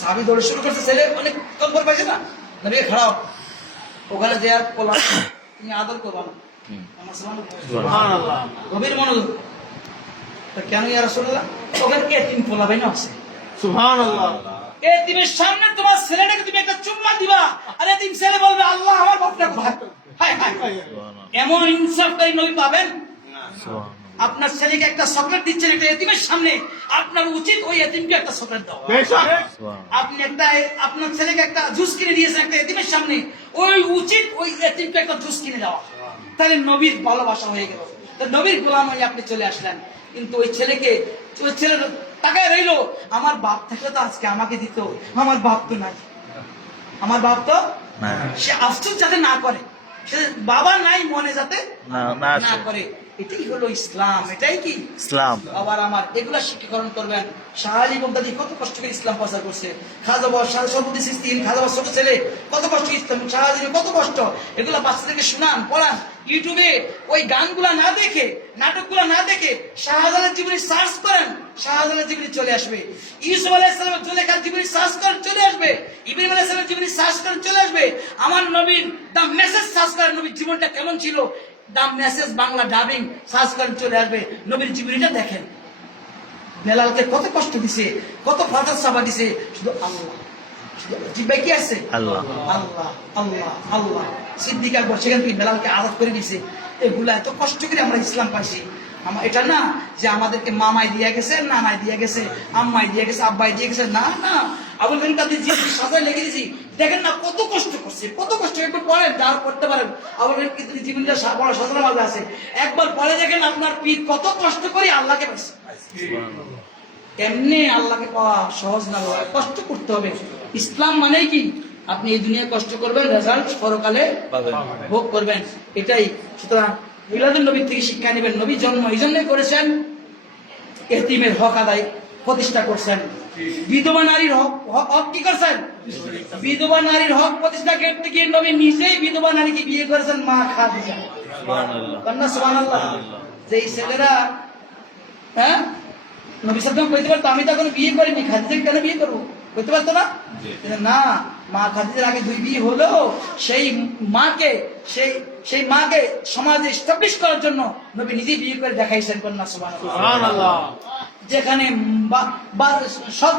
সাহাবী দৌড় শুরু করছে, ছেলে অনেক কম্বল পাইছে না, নবী খারাপ ওখানে যে আর পোলা তুমি আদর করবা না, আমার সুবহানাল্লাহ, গভীর মনোযোগ। তো কেন ইয়া রাসূলুল্লাহ? ওখানে কে তিন পোলা ভাই না আছে, সুবহানাল্লাহ। এতিমের সামনে তোমার ছেলেটাকে তুমি একটা চুম্মা দিবা, আর এতিম ছেলে বলবে আল্লাহ আমার বাপটা কোথায়? হায় হায়, এমন ইনসাফকারী নবী পাবেন? আপনার ছেলেকে একটা চকলেট দিচ্ছেন একটা এতিমের সামনে, আপনার উচিত ওই এতিমকে একটা চকলেট দেওয়া। আপনি একটা আপনার ছেলেকে একটা জুস কিনে দিয়েছেন একটা এতিমের সামনে, ওই উচিত ওই এতিমকে একটা জুস কিনে দেওয়া। তাহলে নবীর ভালোবাসা হয়ে গেল, নবীর গোলাম হয়ে আপনি চলে আসলেন। কিন্তু ওই ছেলেকে, ওই ছেলের তাকায় রইলো, আমার বাপ থাকলে তো আজকে আমাকে দিত, আমার বাপ তো নাই, আমার বাপ তো সে আফসোস যাতে না করে, সে বাবা নাই মনে যাতে না করে। এটাই হলো ইসলাম, এটাই কি ইসলাম। আবার আমার এগুলা শিক্ষাকরণ করবেন। শাহ আলী বাগদাদী কত কষ্ট করে ইসলাম প্রচার করছে, খাজা বাবা সরফুদ্দিন চিশতি, খাজা বাবার ছোট ছেলে কত কষ্ট ইসলাম, শাহ আলীর কত কষ্ট, এগুলা বাচ্চাদেরকে শোনান, পড়ান। ইউটিউবে ওই গানগুলা না দেখে, নাটকগুলা না দেখে শাহজালালের জীবনী সার্চ করেন, শাহজালালের জীবনী চলে আসবে। ইউসুফ আলাইহিস সালামের জুলেখার জীবনী সার্চ করেন, চলে আসবে। ইব্রাহিম আলাইহিস সালামের জীবনী সার্চ করেন, চলে আসবে। আমার নবীর দা মেসেজ সার্চ করেন, নবীর জীবনটা কেমন ছিল, দা মেসেজ বাংলা ডাবিং সার্চ করেন, চলে আসবে। নবীর জীবনীটা দেখেন, বেলালকে কত কষ্ট দিছে, কত ফাদার সাবা দিছে, শুধু আল্লাহ, শুধু জিব্বায় কি আছে? আল্লাহ আল্লাহ আল্লাহ আল্লাহ। সিদ্দিক আকবর সেখান থেকে বেলালকে আজাদ করে দিছে। এগুলা এত কষ্ট করে আমরা ইসলাম পাইছি। এটা না যে আমাদেরকে মামাই দিয়ে গেছে, নানাই দিয়ে গেছে, আম্মাই দিয়ে গেছে, আব্বাই দিয়ে গেছে, না না। আবুল কালাম কাদের জিবরি সাজায় লেগে দিয়েছি, দেখেন না কত কষ্ট করছে, কত কষ্ট। একবার পড়েন, যারা পড়তে পারেন আবুল কালাম কাদের জীবনটা বড় সাজানো মাঝে আছে, একবার পড়ে দেখেন আপনার পীর কত কষ্ট করে আল্লাহকে পাইছে। এমনি আল্লাহকে পাওয়া সহজ না, কষ্ট করতে হবে। ইসলাম মানে কি? আপনি এই দুনিয়ায় কষ্ট করবেন, রেজাল্ট পরকালে ভোগ করবেন, এটাই। সুতরাং মিলাদুন নবীর থেকে শিক্ষা নেবেন। নবী জন্ম এই জন্যই করেছেন, এতিমের হক আদায় প্রতিষ্ঠা করছেন। বিধবা নারীর হক কি করছেন? বিধবা নারীর হক প্রতিষ্ঠা করতে গিয়ে নবী নিজেই বিধবা নারীকে বিয়ে করেছেন, মা খাদিজা। সুবহানাল্লাহ। যে ছেলেরা হ্যাঁ নবী সাল্লাল্লাহু আলাইহি ওয়াসাল্লাম কইতে পারতো আমি তো এখনো বিয়ে করিনি, খাদিজাকে কেন বিয়ে করবো? কইতে পারতো না? না, মা খাদিজার আগে দুই বিয়ে হলো, সেই মাকে সমাজে এস্টাবলিশ করার জন্য নবী নিজে বিয়ে করে দেখাইছেন। কন্যা সুবহানাল্লাহ। যেখানে সৎ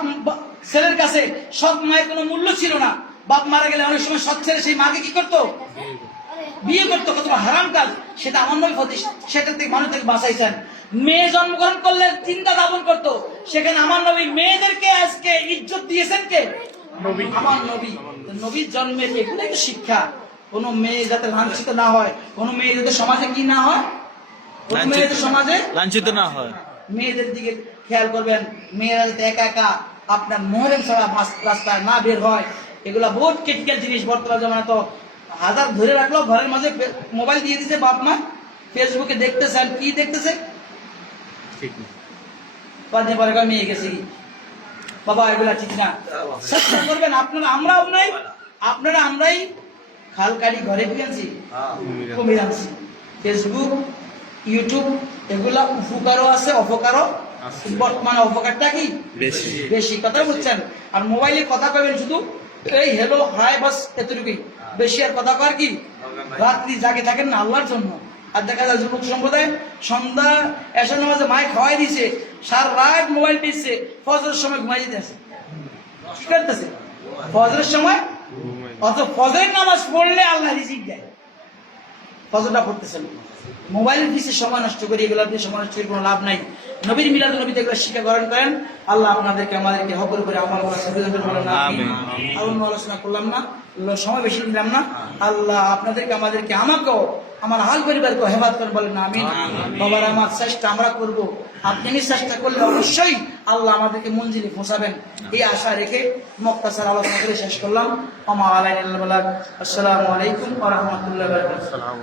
ছেলের কাছে সৎ মায়ের কোনো মূল্য ছিল না, বাপ মারা গেলে অনেক সময় সৎ ছেলে সেই মাকে কি করতো? বিয়ে করতো। কত হারাম কাজ, সেটা আমার নবী সেটা থেকে মানুষ থেকে বাঁচাইছেন। মেয়ে জন্মগ্রহণ করলে চিন্তা দাপন করতো, সেখানে আমার নবী মেয়েদেরকে আজকে ইজ্জত দিয়েছেন কে? আমার নবী। নবীর জন্মের এগুলোই তো শিক্ষা। কোন মেয়ে যাতে লাঞ্ছিত না হয়, কোন মেয়ে যাতে সমাজে কি না হয়, কোন মেয়ে যাতে সমাজে লাঞ্ছিত না হয়, মেয়েদের দিকে খেয়াল করবেন। মেয়েরা যাতে একা একা আপনার মোহরেম ছাড়া রাস্তায় না বের হয়, এগুলা বহুত ক্রিটিক্যাল জিনিস। বর্তমান জমানা তো হাজার ধরে রাখলো, ঘরের মাঝে মোবাইল দিয়ে দিছে বাপ মা, ফেসবুকে দেখতেছেন, কি দেখতেছে? মেয়ে গেছে বাবা, এগুলা ঠিক না। চেষ্টা করবেন আপনারা, আমরাই খালকারি ঘরে ফিরেছি, কমিয়ে আনছি। ফেসবুক, ইউটিউব এগুলা উপকারও আছে, অপকারও। বর্তমানে অপকারটা কি বেশি, কথা বুঝছেন? আর মোবাইলে কথা কবেন শুধু এই হ্যালো হাই বাস, এতটুকুই। বেশি আর কথা কর কি? রাত্রি জাগে থাকেন না আল্লাহর জন্য। আর দেখা যায় যুবক সম্প্রদায় সন্ধ্যা এসার নামাজে মায় খাওয়াই দিছে, সারা রাত মোবাইল টিপছে, ফজরের সময় ঘুমাই যেতে আছে, ফজরের সময়। অত ফজরের নামাজ পড়লে আল্লাহ রিজিক দেয়, ফজরটা পড়তেছেন, মোবাইলের পিছে সময় নষ্ট করে এগুলোর পিছে সময় নষ্ট করে কোনো লাভ নাই। নবীর মিলাদ নবীতে এগুলো শিক্ষা গ্রহণ করেন। আল্লাহ আপনাদেরকে আমাদেরকে হকের উপরে আমল করার সুবিধা দান করুন। আমিন। আর অন্য আলোচনা করলাম না, সময় বেশি নিলাম না। আল্লাহ আপনাদেরকে আমাদেরকে আমাকেও আমার হাল পরিবারকে হেফাজত করেন বলেন আমিন। বাবার আমার চেষ্টা আমরা করব, আপনি চেষ্টা করলে অবশ্যই আল্লাহ আমাদেরকে মঞ্জিলে পৌঁছাবেন, এই আশা রেখে মুক্তাসার আলোচনা করে শেষ করলাম। আসসালামু আলাইকুম ওয়া রাহমাতুল্লাহি ওয়া বারাকাতুহু।